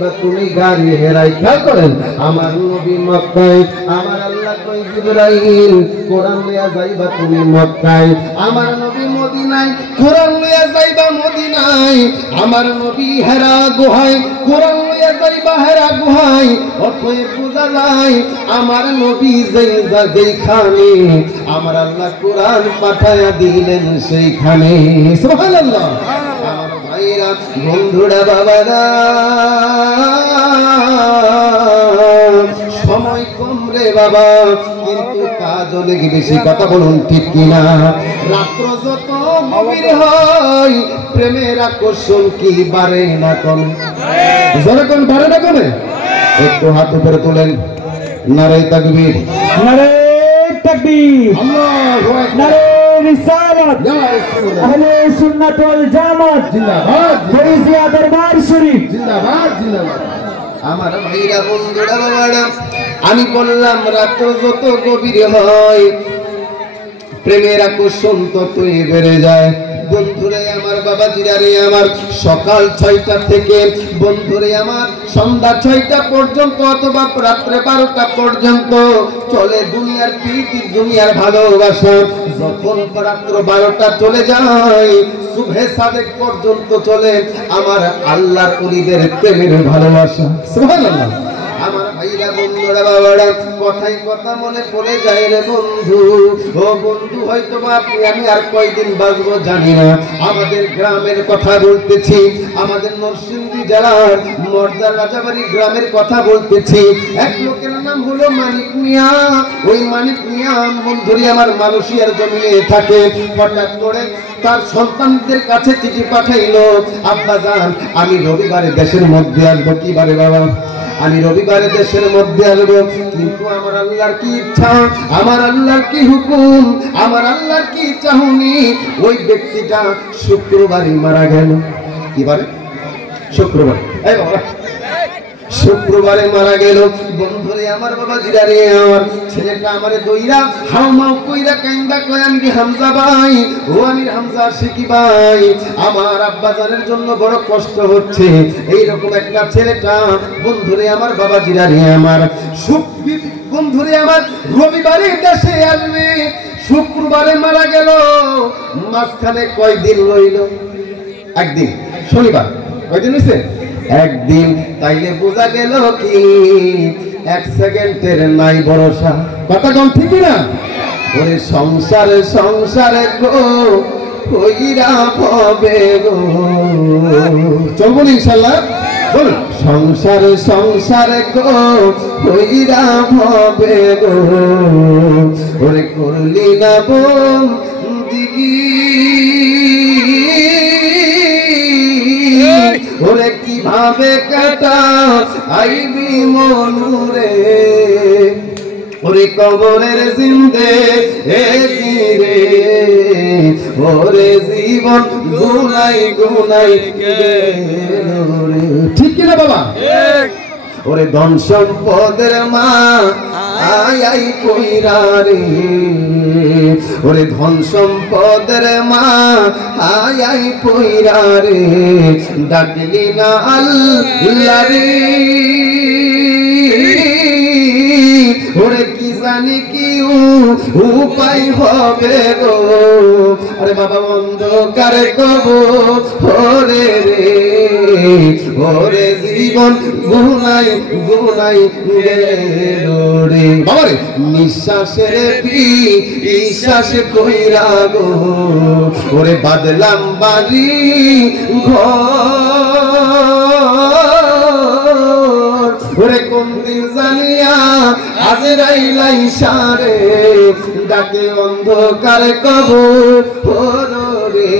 যাইবা তুমি গাড়ি হেরাই খেয়াল করেন আমার নবী মক্কায় আমার আল্লাহ কই জিবরাইল কোরআন লইয়া যাইবা তুমি মক্কায় আমার নবী মদিনায় কোরআন লইয়া যাইবা মদিনায় আমার নবী হেরা গুহায় কোরআন লইয়া যাইবা হেরা গুহায় অতএব বুঝা যায় আমার নবী যেইখানে আমার আল্লাহ কোরআন পাঠায়া দিলেন সেইখানে সুবহানাল্লাহ আমার ভাইরা বন্ধুরা বাবারা সময় কম রে বাবা কিন্তু কাজ অনেক বেশি কথা বলুন ঠিক কিনা রাত্র যত গভীর হয় প্রেমের আকর্ষণ কি বাড়ে না কমে যখন বাড়ে না কমে একটু হাত উপরে তোলেন নারে তাকবীর নারে তাকবীর আল্লাহু আকবার নারে রিসালাত আহলে সুন্নাত ওয়াল জামাত জিন্দাবাদ ফরিজিয়া দরবার শরীফ জিন্দাবাদ জিন্দাবাদ আমার ভাইরা বন্ধুরা বাবারা আমি বললাম রাত যত গভীর হয় প্রেমের আকর্ষণ ততই বেড়ে যায় বন্ধুরে আমার বাবাজিরা রে আমার সকাল 6টা থেকে বন্ধুরে আমার সন্ধ্যা 6টা পর্যন্ত অথবা রাত্রে 12টা পর্যন্ত চলে দুনিয়ার প্রীতি দুনিয়ার ভালোবাসা যখন রাত্র 12টা চলে যায় সুবহে সাদেক পর্যন্ত চলে আমার আল্লাহর ওলিদের প্রেমের ভালোবাসা সুবহানাল্লাহ আমার ভাইরা বন্ধুরা বাবারা কথাই কথা মনে পড়ে যায় রে বন্ধু ও বন্ধু হয়তো আপনি আমি আর কয়দিন বাঁচবো জানি না আমাদের গ্রামের কথা বলতেছি আমাদের নরসিংদী জেলার মর্যাদা রাজাবাড়ি গ্রামের কথা বলতেছি এক লোকের নাম হলো মানিক মিয়া ওই মানিক মিয়া বন্ধুরি আমার মালয়েশিয়ার জমিনে থাকে হঠাৎ করে তার সন্তানদের কাছে চিঠি পাঠাইলো আব্বা জান আমি রবিবারে দেশের মধ্যে আসবো কি বারে বাবা আমি রবিবারে দেশের মধ্যে আসবো কিন্তু আমার আল্লাহর কি ইচ্ছা আমার আল্লাহর কি হুকুম আমার আল্লাহর কি চাহুনি ওই ব্যক্তিটা শুক্রবারই মারা গেল কি বারে শুক্রবার এই বাবা শুক্রবারে মারা গেল বন্ধুরে আমার বাবা জিরারে আমার ছেলেটা আমারে দইরা হাওমাও কইরা কান্দা কয় আমি হামজা ভাই ও আমি হামজা শিকি ভাই আমার আব্বা জানের জন্য বড় কষ্ট হচ্ছে এই রকম একটা ছেলেটা বন্ধুরে আমার বাবা জিরারে আমার বন্ধুরে আমার রবিবারে দেশে আসবে শুক্রবারে মারা গেল মাঝখানে কয়দিন রইল একদিন শনিবার কয়দিন হইছে একদিন তাইলে বোঝা গেল কি 1 সেকেন্ডের নাই ভরসা কথা কোন ঠিক না ওরে সংসারে সংসারে গো কইরা হবে গো চলবো ইনশাআল্লাহ বলুন সংসারে সংসারে গো কইরা হবে গো ওরে করলি না বন্দিগি ওরে কিভাবে কাটা আইবি মনুরে ওরে কবরের জিন্দে রে ওরে জীবন গুনাই গুনাই গেল রে ঠিক কি না বাবা ওরে ধন সম্পদের মা আই আই কইরা রে ওরে ধন সম্পদের মা আই আই কইরা রে ডাকলি না আল্লাহ রে ওরে কি জানি কি উপায় হবে গো আরে বাবা অন্ধকারে কবরে রে ওরে জীবন গুনাই গুনাই গেল রে বাবা রে নিঃশ্বাসের বিশ্বাস কইরা গো ওরে বাদলাম বাড়ি ঘর ওরে কোন দিন জানিয়া আজরাইল আইসারে ডাকে অন্ধকারে কবর রে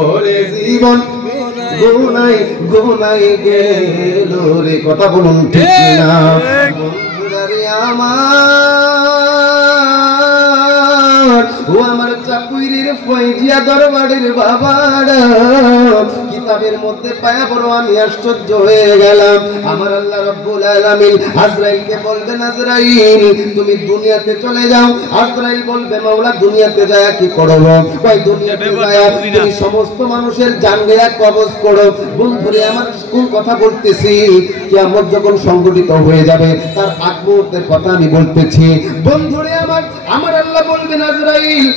ওরে জীবন গুনাই গুনাই গেল রে কথা বলুন ঠিক না বন্ধুরা রে আমার ও আমার চাপুইরের ফয়জিয়া দরবারের বাবারা কিতাবের মধ্যে পায়া বড় আমি আশ্চর্য হয়ে গেলাম আমার আল্লাহর রব্বুল আলামিন আজরাইলকে বলবেন আজরাইল তুমি দুনিয়াতে চলে যাও। আজরাইল বলবে মাওলা দুনিয়াতে যায় কি করব? কই দুনিয়াতে যায় তুমি সমস্ত মানুষের জান নেয়া কবজ করো। বন্ধুরে আমার কোন কথা বলতেছি? কিয়ামত যখন সংগঠিত হয়ে যাবে তার আগ মুহূর্তের কথা আমি বলতেছি। বন্ধুরে আমার আল্লাহ বলবেন আজরাইল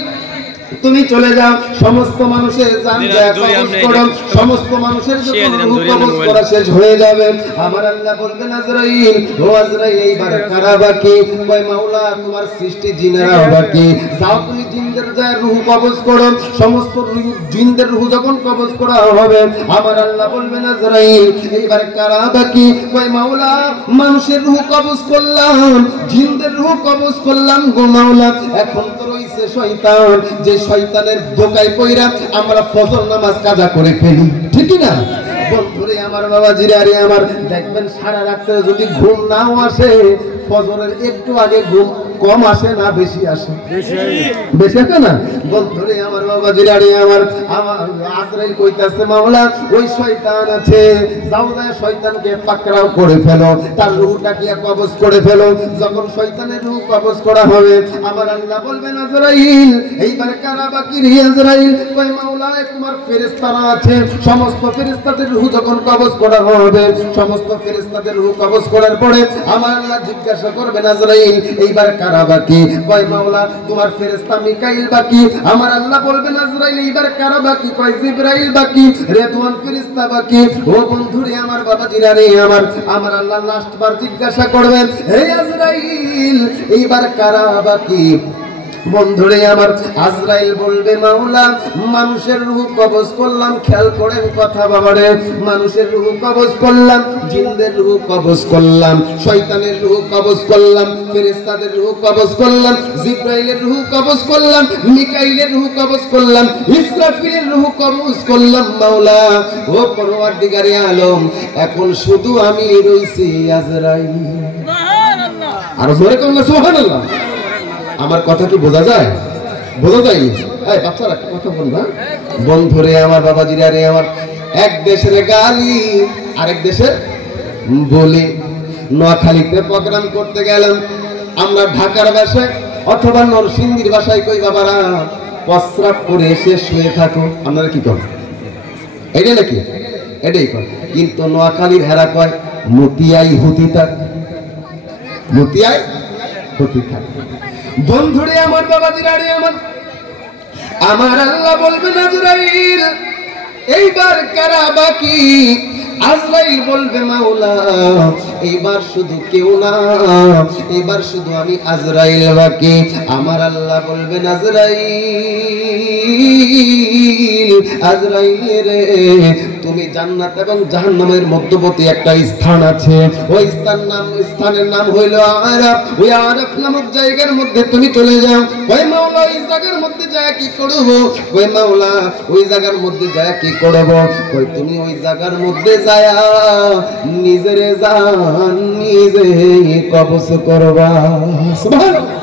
তুমি চলে যাও, সমস্ত মানুষের জান নেয়া কবজ করো। সমস্ত মানুষের যখন রূহ কবজ করা শেষ হয়ে যাবে আমার আল্লাহ বলবেন আজরাইল ও আজরাইল এইবার কারা বাকি? কই মাওলা তোমার সৃষ্টি জিনেরা বাকি। যাও তুমি জিনদের যায় রূহ কবজ করো। সমস্ত জিনদের রূহ যখন কবজ করা হবে আমার আল্লাহ বলবেন আজরাইল এইবার কারা বাকি? কই মাওলা মানুষের রূহ কবজ করলাম, জিনদের রূহ কবজ করলাম গো মাওলা। এখন তো রইছে শয়তান, যে শয়তানের ধোকায় পইরা আমরা ফজর নামাজ কাজা করে ফেলি, ঠিক না? বন্ধুরে আমার বাবাজিরা রে আমার দেখবেন সারা রাত্রে যদি ঘুম নাও আসে ফজরের একটু আগে ঘুম কম আসে না বেশি আসে? বেশি আসে না? বন্ধুরে আমার বাবাজিরা রে আমার আজরাইল কইতাছে মাওলা ওই শয়তান আছে, যাও না শয়তানকে পাকড়াও করে ফেলো, তার রূহটাকে কবজ করে ফেলো। যখন শয়তানের রূহ কবজ করা হবে আমার আল্লাহ বলবেন আজরাইল এইবার কারা বাকি রে? আজরাইল কই মাওলা তোমার ফেরেশতারা আছে, সমস্ত ফেরেশতাদের রূহ যখন কবজ করা হবে সমস্ত ফেরেশতাদের রূহ কবজ করার পরে আমার আল্লাহ জিজ্ঞাসা করবেন আজরাইল এইবার কারা বাকি? কয় মাওলা তোমার ফেরেশতা মিকাইল বাকি। আমার আল্লাহ বলবেন আজরাইল এইবার কারা বাকি? কয় জিবরাইল বাকি, রেদওয়ান ফেরেশতা বাকি। ও বন্ধুরে আমার বাবাজিরা রে আমার আল্লাহ লাস্ট বার জিজ্ঞাসা করবেন হে আজরাইল এইবার কারা বাকি? বন্ধুরে আমার আজরাইল বলবে মাওলা মানুষের রূহ কবজ করলাম, খেয়াল করেন কথা বাবারে, মানুষের রূহ কবজ করলাম, জিনদের রূহ কবজ করলাম, শয়তানের রূহ কবজ করলাম, ফেরেশতাদের রূহ কবজ করলাম, জিবরাইলের রূহ কবজ করলাম, মিকাইলের রূহ কবজ করলাম, ইসরাফিলের রূহ কবজ করলাম মাওলা। ও পরওয়ারদিগারে আলম এখন শুধু আমি রইছি আজরাইল। সুবহানাল্লাহ, আর জোরে কোন সুবহানাল্লাহ। আমার কথা কি বোঝা যায়? বোঝা যায়নি? এই বাচ্চারা কথা বল না। বন্ধুরে আমার বাবাজিরা রে আমার এক দেশের গালি আরেক দেশের বলি। নোয়াখালীতে প্রোগ্রাম করতে গেলাম আমরা ঢাকার ভাষায় অথবা নরসিংদীর ভাষায় কই বাবারা প্রস্রাব করে এসে শুয়ে থাকো, আপনারা কি করেন? এটাই নাকি? এটাই কর। কিন্তু নোয়াখালীর হেরা কয় মতিয়াই হতি থাক, মতিয়াই হতি থাক। বন্ধুরে আমার বাবাজিরা রে আমার আল্লাহ বলবেন আজরাইল এইবার কারা বাকি? আজরাইল বলবে মাওলা এইবার শুধু কেউ না, এবার শুধু আমি আজরাইল বাকি। আমার আল্লাহ বলবেন আজরাইল আজরাইল রে তুমি জান্নাত এবং জাহান্নামের মধ্যবর্তী একটা স্থান আছে, ওই স্থানের নাম হইল আরাফ। ওই আরাফ নামক জায়গার মধ্যে তুমি চলে যাও। ওই মাওলা ওই জায়গার মধ্যে যায় কি করব? ওই মাওলা ওই জায়গার মধ্যে যায় কি করব? ওই তুমি ওই জায়গার মধ্যে যায় নিজের জান নিজে কবজ করবা। সুবহানাল্লাহ।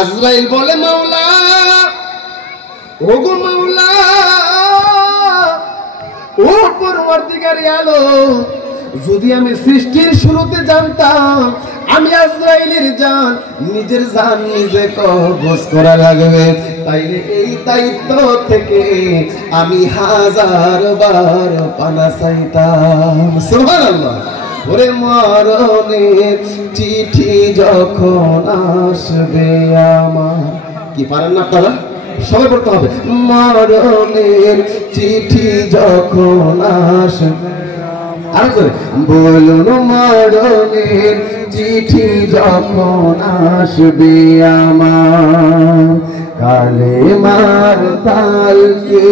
আজরাইল বলে মাওলা ওগো মাওলা ও পরওয়ারদিগারে আলম যদি আমি সৃষ্টির শুরুতে জানতাম আমি আজরাইলের জান নিজের জান নিজে কবজ করা লাগবে তাইলে এই দায়িত্ব থেকে আমি 1000 বার পানা চাইতাম। সুবহানাল্লাহ। ওরে মরণের চিঠি যখন আসবে আমার, কি পারেন না আপনারা? সবাই পড়তে হবে। মরণের চিঠি যখন আসবে আর করে বলুন মরণের চিঠি যখন আসবে আমার, কালে মার তালকে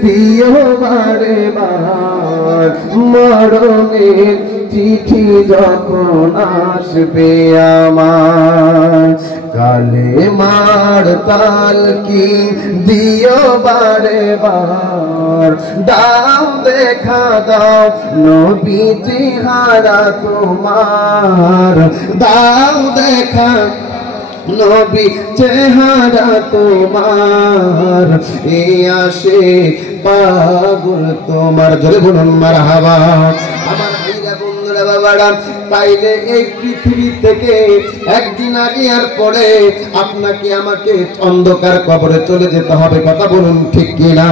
দিও বারে বার। মরণের চিঠি যখন আসবে আমার, কালে মার তালকি দিও বারে বার। দাও দেখা দাও নবী চেহারা তোমার, দাও দেখা নবী চেহারা তোমার, এই আসে পাগল তোমার। জোরে বলুন মারহাবা। আমার বাবারা, তাইলে এই পৃথিবী থেকে একদিন আগে আর পরে আপনাকে আমাকে অন্ধকার কবরে চলে যেতে হবে। কথা বলুন ঠিক কিনা?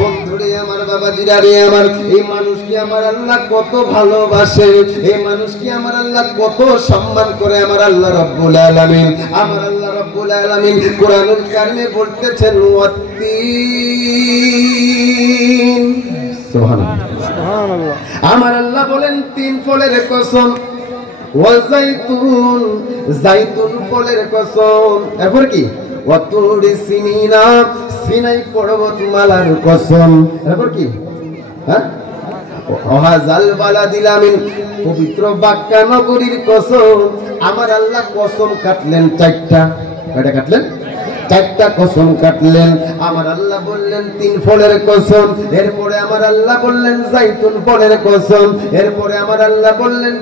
বন্ধুরে আমার, বাবাজিরা রে আমার, এই মানুষকে আমার আল্লাহ কত ভালোবাসে, এই মানুষকে আমার আল্লাহ কত সম্মান করে। আমার আল্লাহ রাব্বুল আলামিন, আমার আল্লাহ রাব্বুল আলামিন কোরআনুল কারিমে বলতেছেন ওয়াত্তিন, সুবহানাল্লাহ। আমার আল্লাহ বলেন 3 ফলের কসম, ওয়াজাইতুন, জাইতুন ফলের কসম, এরপর কি ওয়াতুরি সিনিনা, সিনাই পর্বতমালার কসম, এরপর কি হ্যাঁ ওয়াহাজাল বালাদিল আমিন, পবিত্র বাক্কা নগরীর কসম। আমার আল্লাহ কসম কাটলেন 4টা। কয়টা কাটলেন? 4টা কসম কাটলেন। আমার আল্লাহ বললেন 3 ফলের কসম, এরপরে আমার আল্লাহ বললেন জাইতুন ফলের কসম, এরপরে আমার আল্লাহ বললেন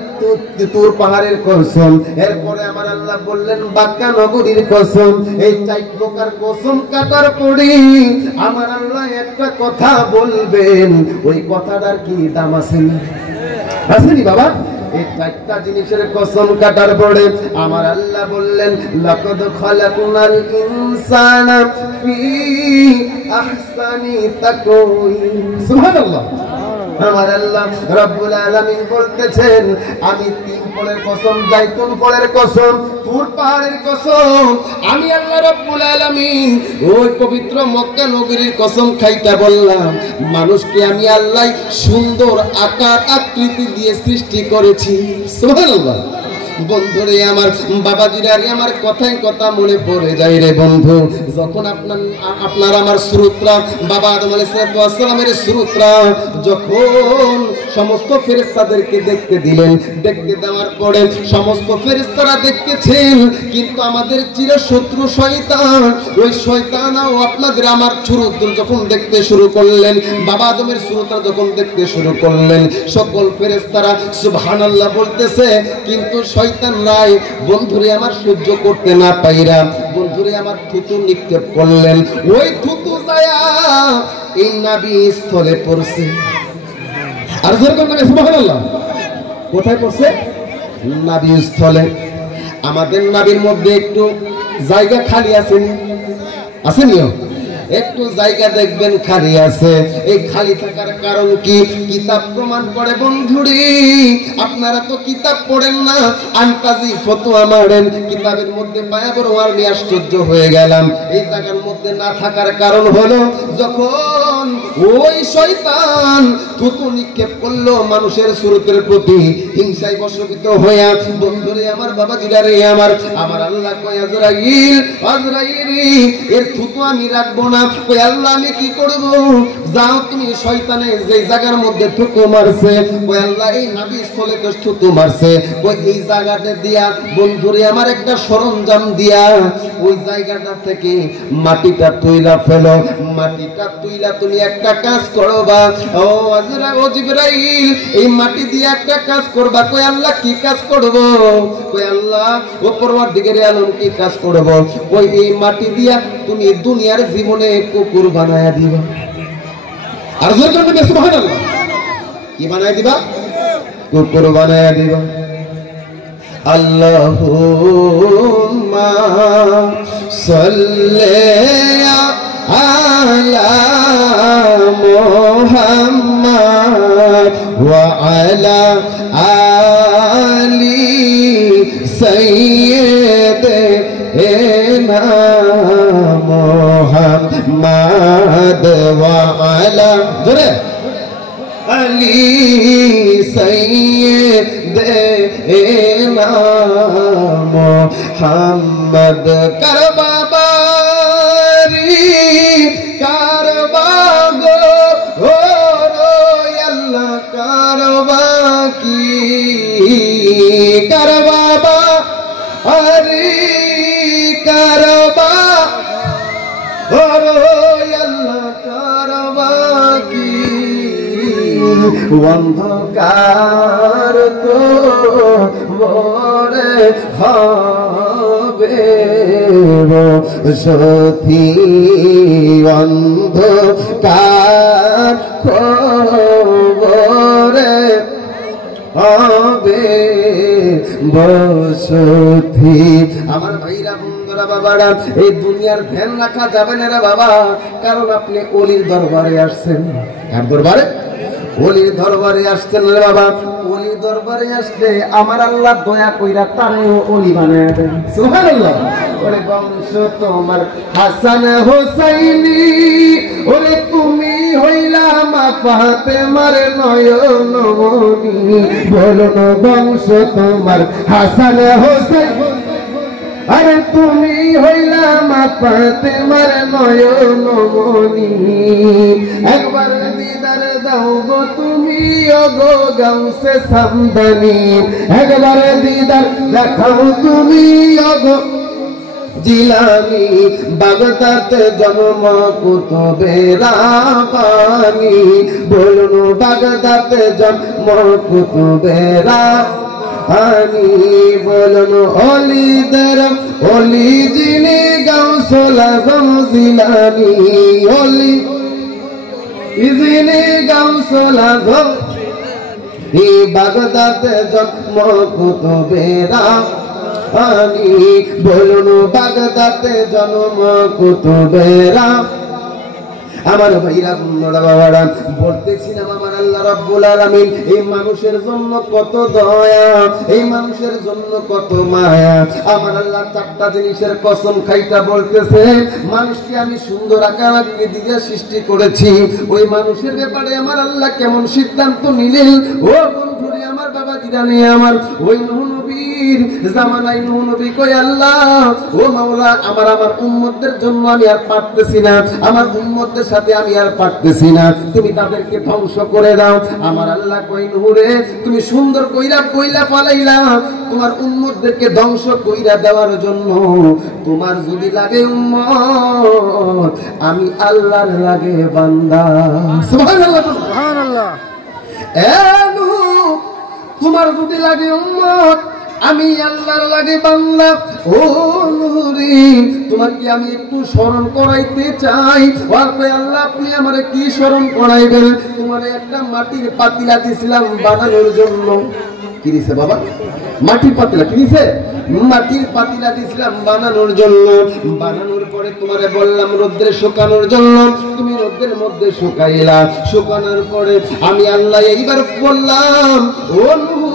তুর পাহাড়ের কসম, এরপরে আমার আল্লাহ বললেন বাক্কা নগরীর কসম। এই 4 প্রকার কসম কাটার পরে আমার আল্লাহ একটা কথা বলবেন, ওই কথাটার কি দাম আছে? আসেনি বাবা? এই 4টা জিনিসের কসম কাটার পরে আমার আল্লাহ বললেন লাকাদ খালাকনাল ইনসানা ফি আহসানি তাকওয়িম। সুবহানাল্লাহ। আমার আল্লাহ রাব্বুল আলামিন বলতেছেন, আমি 3 ফলের কসম, জাইতুন ফলের কসম, তুর পাহাড়ের কসম, আমি আল্লাহ রাব্বুল আলামিন ওই পবিত্র মক্কা নগরীর কসম খাইটা বললাম, মানুষকে আমি আল্লাহ সুন্দর আকার আকৃতি দিয়ে সৃষ্টি করেছি। সুবহানাল্লাহ। বন্ধুরে আমার, বাবাজিরা রে আমার, কথায় কথা মনে পড়ে যায় রে বন্ধু, যখন আপনার আমার শ্রোত্রা বাবা আদম আলাইহিস সালামের শ্রোত্রা যখন সমস্ত ফেরেশতাদেরকে দেখতে দিলেন, দেখতে দেওয়ার পরে সমস্ত ফেরেশতারা দেখতেছেন, কিন্তু আমাদের চিরশত্রু শয়তান, ওই শয়তানও আপনাদের আমার শ্রোত্র যখন দেখতে শুরু করলেন, বাবা আদমের শ্রোত্রা যখন দেখতে শুরু করলেন, সকল ফেরেশতারা সুবহানাল্লাহ বলতেছে, কিন্তু শয়তান নাই বন্ধুরে আমার সহ্য করতে না পাইরা বন্ধুরে আমার থুতু নিক্ষেপ করলেন। ওই থুতু যায়া এই নাভি স্থলে পড়ছে। আর যেরকম নামে সুবহানাল্লাহ, কোথায় পড়ছে? নাভি স্থলে। আমাদের নাভির মধ্যে একটু জায়গা খালি আসেনি? আসেনিও? একটু জায়গা দেখবেন খালি আছে। এই খালি থাকার কারণ কি? কিতাব প্রমাণ করে বন্ধুরে। আপনারা তো কিতাব পড়েন না, আনকাজি ফতোয়া মারেন, কিতাবের মধ্যে পায়া বড় আমি আশ্চর্য হয়ে গেলাম। এই জায়গার মধ্যে না থাকার কারণ হলো, যখন ওই শয়তান থুতু নিক্ষেপ করলো মানুষের সুরতের প্রতি, হিংসায় বশীভূত হইয়া বন্ধুরে আমার, বাবাজিরা রে আমার, আমার আল্লাহ কয় আজরাইল, আজরাইল এর থুতু আমি রাখবো না। কই আল্লাহ আমি কি করব? যাও তুমি শয়তানে যে জায়গার মধ্যে থুতু মারছে, কই আল্লাহ এই নাভি স্থলে থুতু মারছে, কই এই জায়গাটা দিয়া বন্ধুরে আমার একটা সরঞ্জাম দিয়া ওই জায়গাটা থেকে মাটিটা তুইলা ফেলো। মাটিটা তুইলা তুমি একটা কাজ করবা। ও আজরা, ও জিবরাইল, এই মাটি দিয়ে একটা কাজ করবা। কই আল্লাহ কি কাজ করব? কই আল্লাহ ও পরওয়ারদিগারে আলম কি কাজ করব? কই এই মাটি দিয়া তুমি দুনিয়ার জীবনে কুকুর বানায়া দিবা। আর যখন তুমি সুবহানাল্লাহ, কি বানায়া দিবা? কুকুর বানায়া দিবা। আল্লাহুম্মা সাল্লি আলা মুহাম্মাদ ওয়া আলা আলি সাইয়্যিদিনা মুহাম্মাদ ওয়া আলা আলি সাইয়্যিদিনা মুহাম্মাদ। কারবাবারি কারবাগো ও আল্লাহ, কারবা কি কারবাবা আরি কারবা ও আল্লাহ, কারবা কি অন্ধকার তো মরে হবে সথি, অন্ধকার খবরে হবে বসতি। আমার ভাইরা বন্ধুরা বাবারা, এই দুনিয়ার ধ্যান রাখা যাবে না রে বাবা, কারণ আপনি ওলির দরবারে আসছেন। কার দরবারে? ওলির দরবারে আসছেন রে বাবা। ওলির দরবারে আসলে আমার আল্লাহ দয়া কইরা তারেও ওলি বানায় দেন। সুবহানাল্লাহ। ওরে বংশ তোমার হাসান হোসাইনি, ওরে তুমি হইলা মা ফাতেমার নয়ন মনি। বলো না বংশ তোমার হাসান হোসাইন, আরে তুমি হইলা মা ফাতেমার নয়ন মনি। একবার দিদার দাও গো তুমি ওগো গাউসে সামদানি, একবার দিদার দেখাও তুমি ওগো জিলানি। বাগদাতে জন্ম কুতুবের রাব্বানি, বলুন বাগদাতে জন্ম কুতুবের রাব্বানি। বলুন ওলিদের ওলি যিনি গাউসুল আজম জিলানি, ওলি যিনি গাউসুল আজম, এই বাগদাতে জন্ম কুতুবের রাব্বানি। বলুন বাগদাতে জন্ম কুতুবের রাব্বানি। আমার ভাইরা বন্ধুরা বাবারা, বলতেছিলাম আমার আল্লাহ রাব্বুল আলামিন এই মানুষের জন্য কত দয়া, এই মানুষের জন্য কত মায়া। আমার আল্লাহ চারটা জিনিসের কসম খাইটা বলতেছে, মানুষকে আমি সুন্দর আকার দিয়ে সৃষ্টি করেছি। ওই মানুষের ব্যাপারে আমার আল্লাহ কেমন সিদ্ধান্ত নিলেন ও বন্ধুরে আমার বাবা জিরানি আমার, ওই নূহ নবীর জামানায় নূহ নবী কই আল্লাহ ও মাওলা, আমার উম্মতদের জন্য আমি আর পারতেছি না, আমার উম্মতদের সাথে আমি আর পারতেছি না, তুমি তাদেরকে ধ্বংস করে দাও। আমার আল্লাহ কই নূহ রে, তুমি সুন্দর কইরা কইলা পালাইলা তোমার উম্মতদেরকে ধ্বংস কইরা দেওয়ার জন্য। তোমার যদি লাগে উম্মত, আমি আল্লাহর লাগে বান্দা। সুবহানাল্লাহ সুবহানাল্লাহ। এ নূহ, তোমার যদি লাগে উম্মত, আমি আল্লাহর লাগে বান্দা। ও নূরি, তোমাকে আমি একটু স্মরণ করাইতে চাই। আল্লাহ আপনি আমারে কি স্মরণ করাইবেন? তোমারে একটা মাটির পাতিলা দিছিলাম বানানোর জন্য। কি দিছে বাবা? মাটির পাতিলা। কি দিছে? মাটির পাতিলা দিছিলাম বানানোর জন্য। বানানোর পরে তোমারে বললাম রোদ্রে শুকানোর জন্য, তুমি রোদ্রের মধ্যে শুকাইলা। শুকানোর পরে আমি আল্লাহ এইবার বললাম ও নূহ,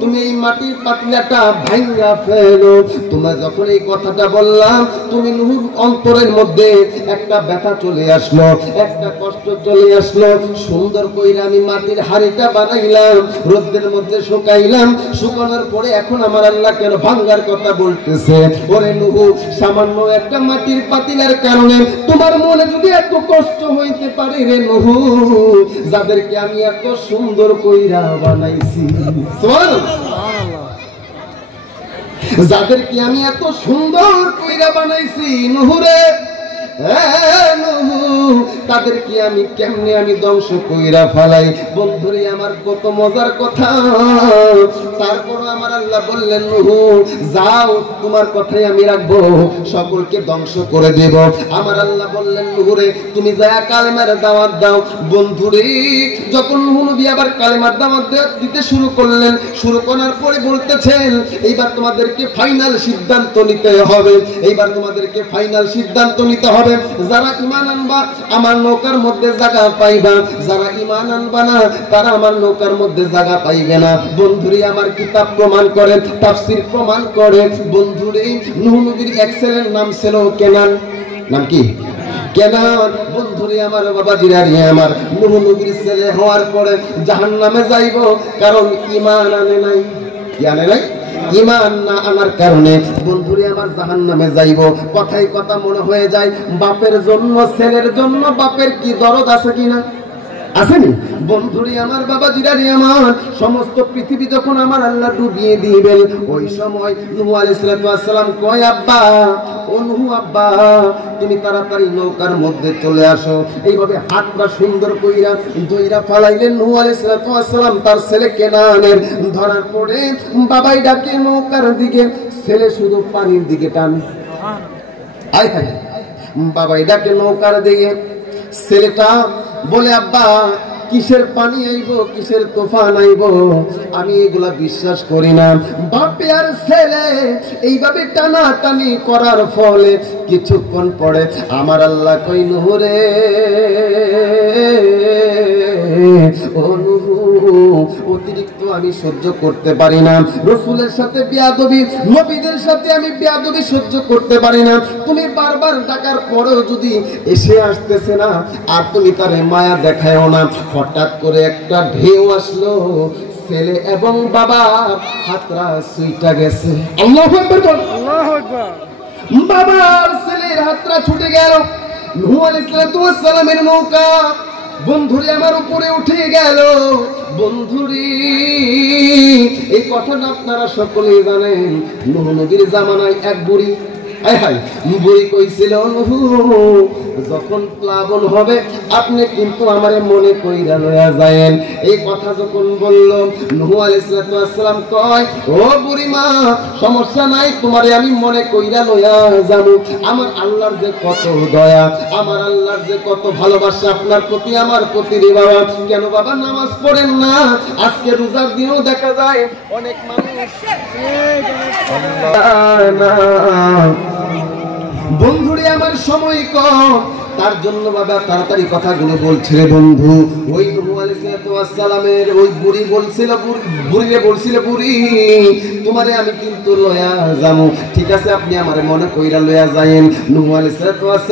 তুমি এই মাটির পাতিলাটা ভাঙা ফেলো। তোমার যখন এই কথাটা বললাম, তুমি নূহ অন্তরের মধ্যে একটা ব্যথা চলে আসলো, একটা কষ্ট চলে আসলো। সুন্দর কইরা আমি মাটির হাড়িটা বানাইলাম, রোদ্রের মধ্যে শুকাইলাম। শুকানোর পরে এখন আমার আল্লাহ কেন ভাঙার কথা বলতেছে? ওরে নূহ, সামান্য একটা মাটির পাতিলার কারণে তোমার মনে যদি এত কষ্ট হইতে পারে রে নূহ, যাদেরকে আমি এত সুন্দর কইরা বানাইছি, যাদেরকে আমি এত সুন্দর কইরা বানাইছি নূহ রে, তাদেরকে আমি কেমনে আমি ধ্বংস কইরা ফেলাই। বন্ধুরে আমার কত মজার কথা। তারপর আমার আল্লাহ বললেন নূহ যাও, তোমার কথাই আমি রাখবো, সকলকে ধ্বংস করে দেব। আমার আল্লাহ বললেন নূহ রে, তুমি যায়া কালেমার দাওয়াত দাও। বন্ধুরে যখন নূহ নবী আবার কালেমার দাওয়াত দিতে শুরু করলেন, শুরু করার পরে বলতেছেন এইবার তোমাদেরকে ফাইনাল সিদ্ধান্ত নিতে হবে, এইবার তোমাদেরকে ফাইনাল সিদ্ধান্ত নিতে হবে। যারা ঈমান আনবা আমার নৌকার মধ্যে জায়গা পাইবা, যারা ঈমান আনবা না তারা আমার নৌকার মধ্যে জায়গা পাইবে না। বন্ধুরে আমার কিতাব প্রমাণ করে, তাফসীর প্রমাণ করে। বন্ধুরে নূহ নবীর এক ছেলের নাম ছিল কেনান। নাম কি? কেনান। বন্ধুরে আমার বাবা জিরানি আমার, নূহ নবীর ছেলে হওয়ার পরে জাহান্নামে যাইব, কারণ ঈমান আনে নাই। কি আনে নাই? ঈমান না আনার কারণে বন্ধুরে আমার জাহান্নামে যাইব। কথাই কথা মনে হয়ে যায় বাপের জন্য ছেলের জন্য বাপের কি দরদ আছে কিনা? আসেনি? বন্ধুরে আমার বাবা জিরানি আমার, সমস্ত পৃথিবী যখন আমার আল্লাহ ডুবিয়ে দিবেন, ওই সময় নূহ আলাইহিস সালাম কয় আব্বা, ও নূহ আব্বা তুমি তাড়াতাড়ি নৌকার মধ্যে চলে আসো। এইভাবে হাতটা সুন্দর কইরা দইরা ফালাইলেন নূহ আলাইহিস সালাম তার ছেলে কেনানের। ধরার পরে বাবাই ডাকে নৌকার দিকে, ছেলে শুধু পানির দিকে টানে। আয় হায়, বাবাই ডাকে নৌকার দিকে, ছেলেটা বলে আব্বা কিসের পানি আইব, কিসের তুফান আইব, আমি এগুলা বিশ্বাস করি না। বাপে আর ছেলে এইভাবে টানাটানি করার ফলে কিছুক্ষণ পরে আমার আল্লাহ কই নূহ রে, ও নূহ, অতিরিক্ত আমি সহ্য করতে পারি না। রাসূলের সাথে বিয়াদবি, নবীদের সাথে আমি বিয়াদবি সহ্য করতে পারি না। তুমি বারবার ডাকার পরেও যদি এসে আসতেছে না, আর তুমি তারে মায়া দেখায়ও না। হঠাৎ করে একটা ঢেউ আসলো, ছেলে এবং বাবা হাতরা সুইটা গেছে। আল্লাহু আকবার বল। আল্লাহু আকবার। বাবার ছেলের হাতরা ছুটে গেল। নূহ আলাইহিস সালামের নৌকা বন্ধুরে আমার উপরে উঠে গেল। বন্ধুরি, এই কথাটা আপনারা সকলেই জানেন। নূহ নবীর জামানায় এক বুড়ি, হায় হায়, বুড়ি কইছিল, নূহ যখন প্লাবন হবে আপনি কিন্তু আমারে মনে কইরা লয়া যায়েন। এই কথা যখন বলল, নূহ আলাইহিস সালাম কয়, ও বুড়ি মা, সমস্যা নাই, তোমারে আমি মনে কইরা লয়া যাব। আমার আল্লাহর যে কত দয়া, আমার আল্লাহর যে কত ভালোবাসা আপনার প্রতি, আমার প্রতি রে বাবা। কেন বাবা নামাজ পড়েন না? আজকে রোজার দিনও দেখা যায় অনেক মানুষ। বন্ধুরে আমার সময় কম, তার জন্য বাবা তাড়াতাড়ি কথাগুলো বলছে রে বন্ধু। ওই নূহ আলাইহিস সালামের ওই বুড়ি বলছিল, বুড়িরে বলছিল, বুড়ি তোমারে আমি কিন্তু লয়া যামু, ঠিক আছে আপনি আমারে মনে কইরা লয়া যায়েন। নূহ আলাইহিস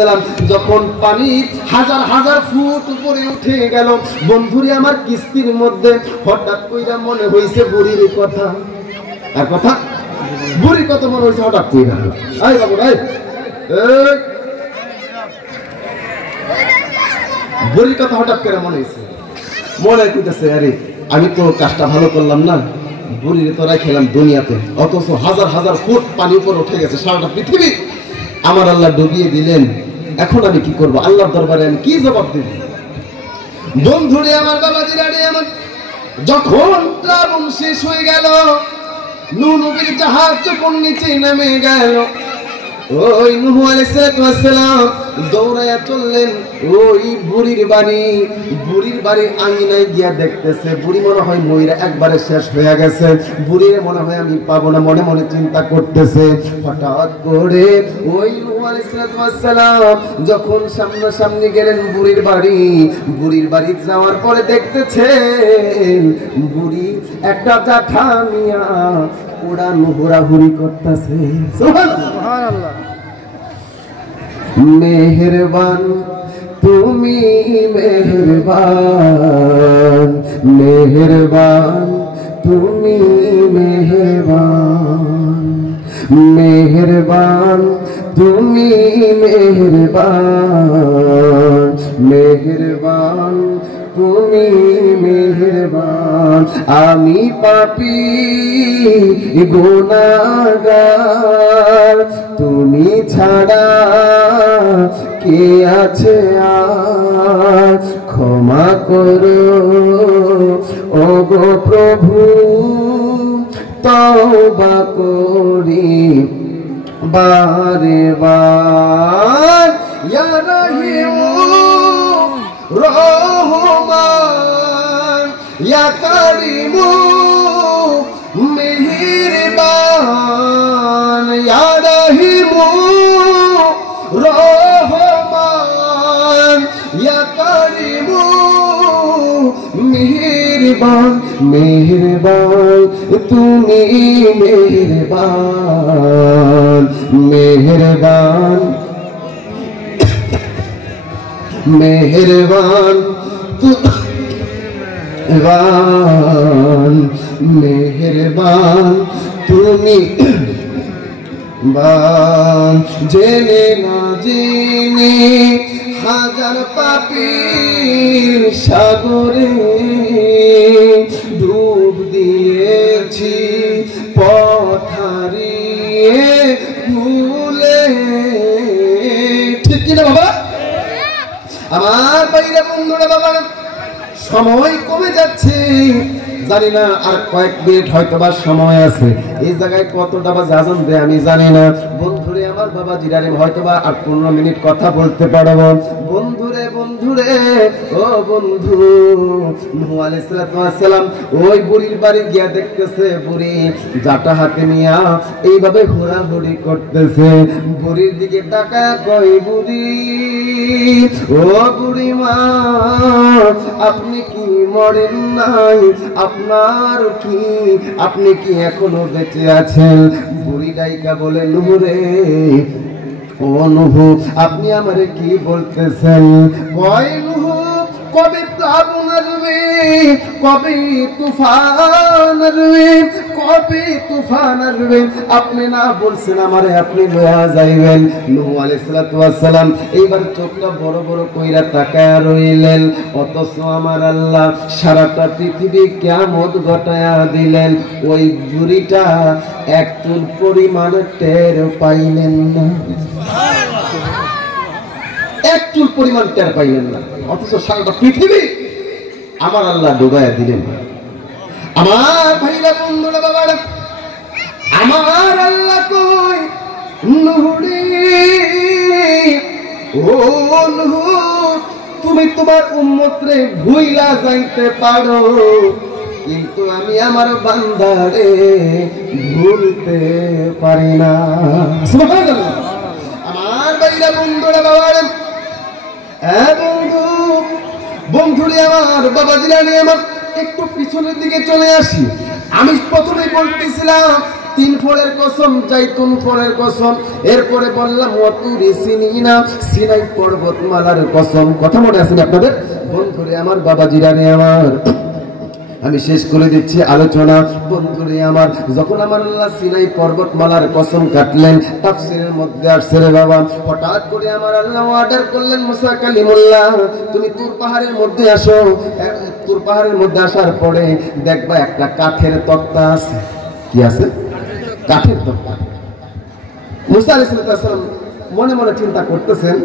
সালাম যখন পানি হাজার হাজার ফুট উপরে উঠে গেল, বন্ধুরে আমার কিস্তির মধ্যে হঠাৎ কইরা মনে হইছে বুড়ির কথা। আর কথা বুড়ির কথা মনে হইছে হঠাৎ কইরা। আয় বাবু আয়, বুড়ির কথা হঠাৎ করে মনে হয়েছে। মনে কইতেছে, আরে আমি তো কাজটা ভালো করলাম না, বুড়ির তো রাখলাম দুনিয়াতে, অথচ হাজার হাজার ফুট পানি উপর উঠে গেছে, সারাটা পৃথিবী আমার আল্লাহ ডুবিয়ে দিলেন। এখন আমি কি করব? আল্লাহর দরবারে আমি কি জবাব দেব? বন্ধুরে আমার, বাবাজিরা রে আমার, যখন প্লাবন শেষ হয়ে গেল, নূহ নবীর জাহাজ যখন নিচে নেমে গেল, ওই নূহ আলাইহিস সালাম দৌড়ায়া চললেন ওই বুড়ির বাড়ি। বুড়ির বাড়ির আঙিনায় গিয়া দেখতেছে বুড়ি মনে হয় ময়রা একবারে শেষ হয়ে গেছে। বুড়ির মনে হয় আমি পাবো না, মনে মনে চিন্তা করতেছে। হঠাৎ করে ওই নূহ আলাইহিস সালাম যখন সামনাসামনি গেলেন বুড়ির বাড়ি, বুড়ির বাড়ি যাওয়ার পরে দেখতেছে বুড়ি একটা জাঠা নিয়া উড়ান হুড়াহুড়ি করতেছে। সুবহানাল্লাহ। মেহেরবান তুমি মেহেরবান, মেহেরবান তুমি মেহেরবান, মেহেরবান তুমি মেহেরবান, মেহেরবান তুমি মেহেরবান। আমি পাপী গুনাহগার, তুমি ছাড়া কে আছে আর? ক্ষমা করো ওগো প্রভু, তওবা করি বারে বার। ইয়া রহিম রহমান, ইয়া কারিম মেহেরবান, ইয়া রহিম রহমান, ইয়া কারিম মেহেরবান, মেহেরবান তুমি মেহেরবান, মেহেরবান, মেহেরবান মেহেরবান তুমি বান। জেনে না জেনে হাজার পাপীর সাগরে ডুব দিয়েছি, পথ হারিয়ে ভুলে। ঠিক কিনা বাবা? আমার বাইরে বন্ধুরা বাবা, সময় কমে যাচ্ছে, জানি না আর কয়েক মিনিট হয়তো বা সময় আছে, এই জায়গায় কতটা বা আজান দেয় আমি জানি না। বন্ধুরে আমার বাবা জিরারে হয়তো বা আর 15 মিনিট কথা বলতে পারবো। বন্ধুরে বন্ধুরে ও বন্ধু, নূহ আলাইহিস সালাম ওই বুড়ির বাড়ি গিয়া দেখতেছে বুড়ি জাটা হাতে নিয়া এইভাবে ঘোরাঘুরি করতেছে। বুড়ির দিকে তাকায় কই, বুড়ি ও বুড়ি মা, আপনি কি মরেন নাই? আপনি কি এখনো বেঁচে আছেন? বুড়ি ডাইকা বলে, নূহ রে, ও নূহ, আপনি আমারে কি বলতেছেন? কয়, নূহ, কবে প্লাবন আসবে, কবে তুফান আসবে, কবে তুফান আসবে? আপনি না বলছেন আমারে আপনি লয়া যাইবেন। নূহ আলাইহিস সালাম এইবার চোখটা বড় বড় কইরা তাকায়া রইলেন, অথচ আমার আল্লাহ সারাটা পৃথিবী কিয়ামত ঘটায়া দিলেন। ওই বুড়িটা এক চুল পরিমাণ টের পাইলেন না, এক চুল পরিমাণ টের পাইলেন না, অথচ সারাটা পৃথিবী আমার আল্লাহ ডুবাইয়া দিলেন। আমার ভাইরা, বন্ধুরা, বাবারা, আমার আল্লাহ কই, নূহ রে, ও নূহ, তুমি তোমার উম্মত রে ভুইলা যাইতে পারো, কিন্তু আমি আমার বান্দারে ভুলতে পারি না। সুবহানাল্লাহ। আমার ভাইরা, বন্ধুরা, বাবারা, বন্ধু, বন্ধুরে আমার বাবা জিলানি, আমার একটু পিছনের দিকে চলে আসি। আমি প্রথমে বলতেছিলাম 3 ফলের কসম, জাইতুন ফলের কসম, এরপরে বললাম ওয়াতুরি সিনিনা, সিনাই পর্বতমালার কসম। কথা মনে আছে আপনাদের? বন্ধুরে আমার বাবা জিলানি, আমার আমি শেষ করে দিচ্ছি আলোচনা। বন্ধুরে আমার, যখন আমার আল্লাহ সিনাই পর্বতমালার কসম কাটলেন, তাফসীরের মধ্যে আসছে রে বাবা, হঠাৎ করে আমার আল্লাহ অর্ডার করলেন, মুসা কালিমুল্লাহ, তুমি তুর পাহাড়ের মধ্যে আসো। তুর পাহাড়ের মধ্যে আসার পরে দেখবা একটা কাঠের তক্তা আছে। কি আছে? কাঠের তক্তা। মুসা আলাইহিস সালাম মনে মনে চিন্তা করতেছেন,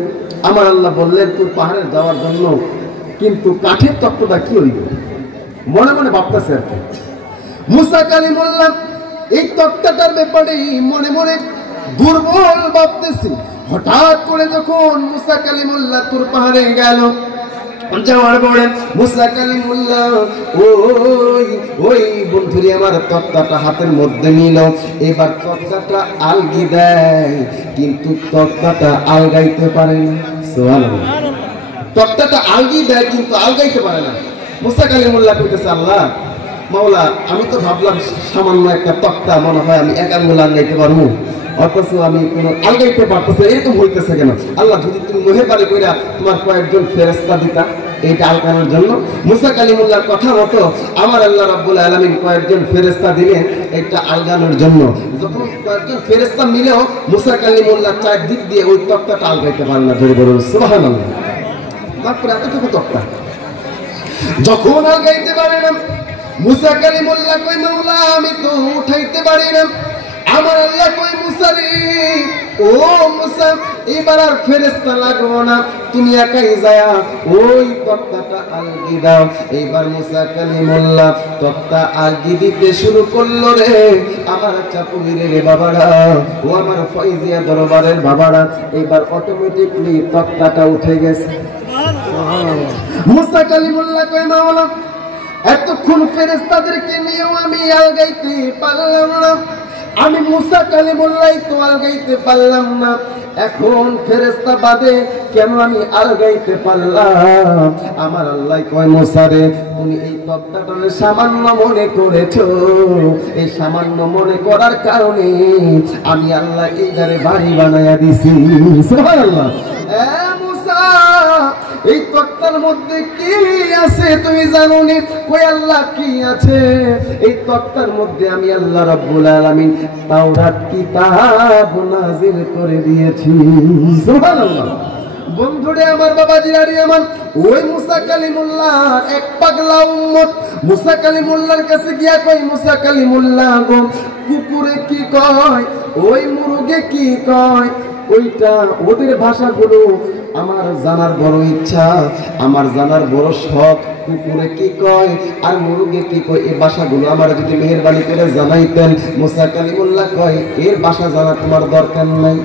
আমার আল্লাহ বললেন তুর পাহাড়ে যাওয়ার জন্য, কিন্তু কাঠের তক্তাটা কি হইবে? মনে মনে ভাবতেছে আর কি। মুসা কালিমুল্লাহ এই তক্তাটার ব্যাপারে মনে মনে দুর্বল ভাবতেছি। হঠাৎ করে যখন মুসা কালিমুল্লাহ তুর পাহাড়ে গেল, যাওয়ার পরে মুসা কালিমুল্লাহ ওই বন্ধুরি আমার তক্তাটা হাতের মধ্যে নিল। এবার তক্তাটা আলগি দেয়, কিন্তু তক্তাটা আলগাইতে পারে না। সুবহানাল্লাহ। তক্তাটা আলগি দেয় কিন্তু আলগাইতে পারে না। মুসা কালিমুল্লাহ কইতেছে, আল্লাহ মাওলা, আমি তো ভাবলাম সামান্য একটা তক্তা, মনে হয় আমি এক আঙ্গুল আলগাইতে পারবো, অথচ আমি কোনো আলগাইতে পারতেছে, এরকম হইতেছে কেন? আল্লাহ, যদি তুমি মেহেরবানি কইরা তোমার কয়েকজন ফেরেশতা দিতা এইটা আলগানোর জন্য। মুসা কালিমুল্লাহর কথা মতো আমার আল্লাহ রাব্বুল আলামিন কয়েকজন ফেরেশতা দিলেন এটা আলগানোর জন্য। যখন কয়েকজন ফেরেশতা মিলেও মুসা কালিমুল্লাহ চারদিক দিয়ে ওই তক্তাটা আলগাইতে পারে না। ধরে বলুন সুবহানাল্লাহ। মাত্র এতটুকু তক্তা যখন আলগাইতে পারে না, মুসা কালিমুল্লাহ কই, মাওলা, আমি তো উঠাইতে পারি না। আমার আল্লাহ কই, মুসা রে, ও মুসা, এবার আর ফেরেশতা লাগবো না, তুমি একাই যায়া ওই তক্তাটা আলগি দাও। এইবার মুসা কালিমুল্লাহ তক্তা আলগি দিতে শুরু করলো রে। আমার চাপুরিরে রে বাবারা, ও আমার ফয়জিয়া দরবারের বাবারা, এবার অটোমেটিকলি তক্তাটা উঠে গেছে। মুসা কালিমুল্লাহ কই, মাওলা, এতক্ষণ ফেরেশতাদেরকে নিয়েও আমি আলগাইতে পারলাম না, আমি মুসা কালিমুল্লাহ তো আলগাইতে পারলাম না, এখন ফেরেশতা বাদে কেন আমি আলগাইতে পারলাম? আমার আল্লাহ কয়, মুসা রে, তুমি এই তক্তাটা সামান্য মনে করেছো, এই সামান্য মনে করার কারণে আমি আল্লাহ এই ধারে বাড়ি বানায়া দিছি। সুবহানাল্লাহ। এই তক্তার মধ্যে কি আছে তুমি জানো নি? কই, আল্লাহ, কি আছে এই তক্তার মধ্যে? আমি আল্লাহ রাব্বুল আলামিন তাওরাত কিতাব নাযিল করে দিয়েছি। সুবহানাল্লাহ। বন্ধুরে আমার, বাবা জিলানি আমার, ওই মুসা কালিমুল্লাহ এক পাগলা উম্মত মুসা কালিমুল্লাহর কাছে গিয়া কই, মুসা কালিমুল্লাহ গো, কুকুরে কি কয়, ওই মুরগে কি কয়, ওইটা ওদের ভাষাগুলো আমার জানার বড় ইচ্ছা, আমার জানার বড় শখ। কুকুরে কি কয় আর মুরগে কি কয় এই ভাষাগুলো আমার যদি মেহেরবানি করে জানাইতেন। মুসা কালিমুল্লাহ কয় এর ভাষা জানা তোমার দরকার নাই।